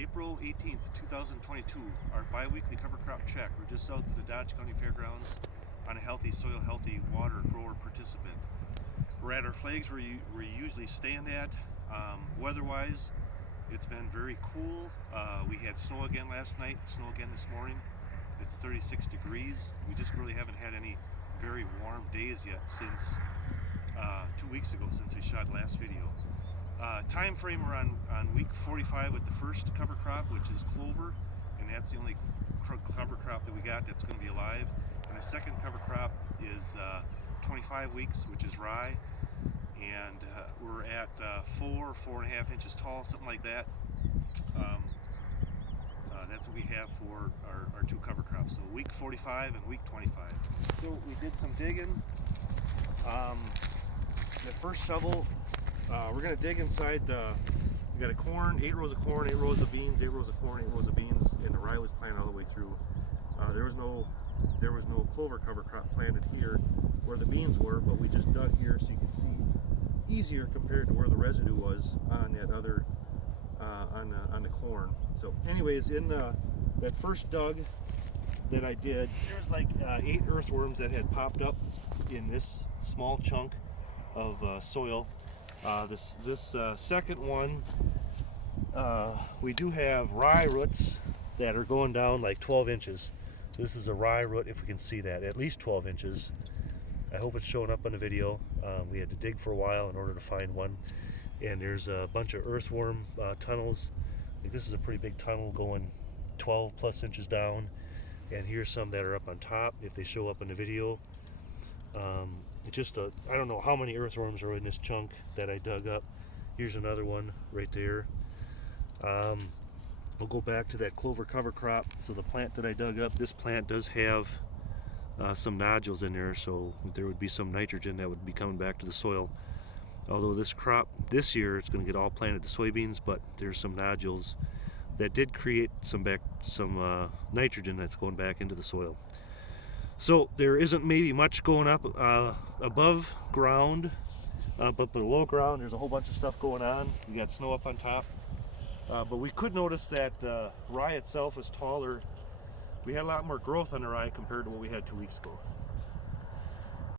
April 18th, 2022, our bi-weekly cover crop check. We're just south of the Dodge County Fairgrounds on a healthy soil, healthy water grower participant. We're at our flags where we usually stand at. Weather-wise, it's been very cool. We had snow again last night, snow again this morning. It's 36 degrees. We just really haven't had any very warm days yet since 2 weeks ago, since we shot last video. Time frame, we're on week 45 with the first cover crop, which is clover, and that's the only cover crop that we got that's going to be alive. And the second cover crop is 25 weeks, which is rye, and we're at 4.5 inches tall, something like that. That's what we have for our two cover crops. So week 45 and week 25. So we did some digging. The first shovel, we're going to dig inside we got a corn, 8 rows of corn, 8 rows of beans, 8 rows of corn, 8 rows of beans, and the rye was planted all the way through. There was no clover cover crop planted here where the beans were, but we just dug here so you can see easier compared to where the residue was on that other on the corn. So anyways, in that first dug that I did, there's like 8 earthworms that had popped up in this small chunk of soil. This second one, we do have rye roots that are going down like 12 inches. This is a rye root, if we can see that, at least 12 inches. I hope it's showing up on the video. We had to dig for a while in order to find one. And there's a bunch of earthworm tunnels. Like, this is a pretty big tunnel going 12 plus inches down. And here's some that are up on top, if they show up in the video. It's just I don't know how many earthworms are in this chunk that I dug up. Here's another one right there. We'll go back to that clover cover crop. So the plant that I dug up, this plant does have some nodules in there, so there would be some nitrogen that would be coming back to the soil. Although this crop this year, it's going to get all planted to soybeans, but there's some nodules that did create some nitrogen that's going back into the soil. So there isn't maybe much going up above ground, but below ground there's a whole bunch of stuff going on. We got snow up on top, but we could notice that rye itself is taller. We had a lot more growth on the rye compared to what we had 2 weeks ago.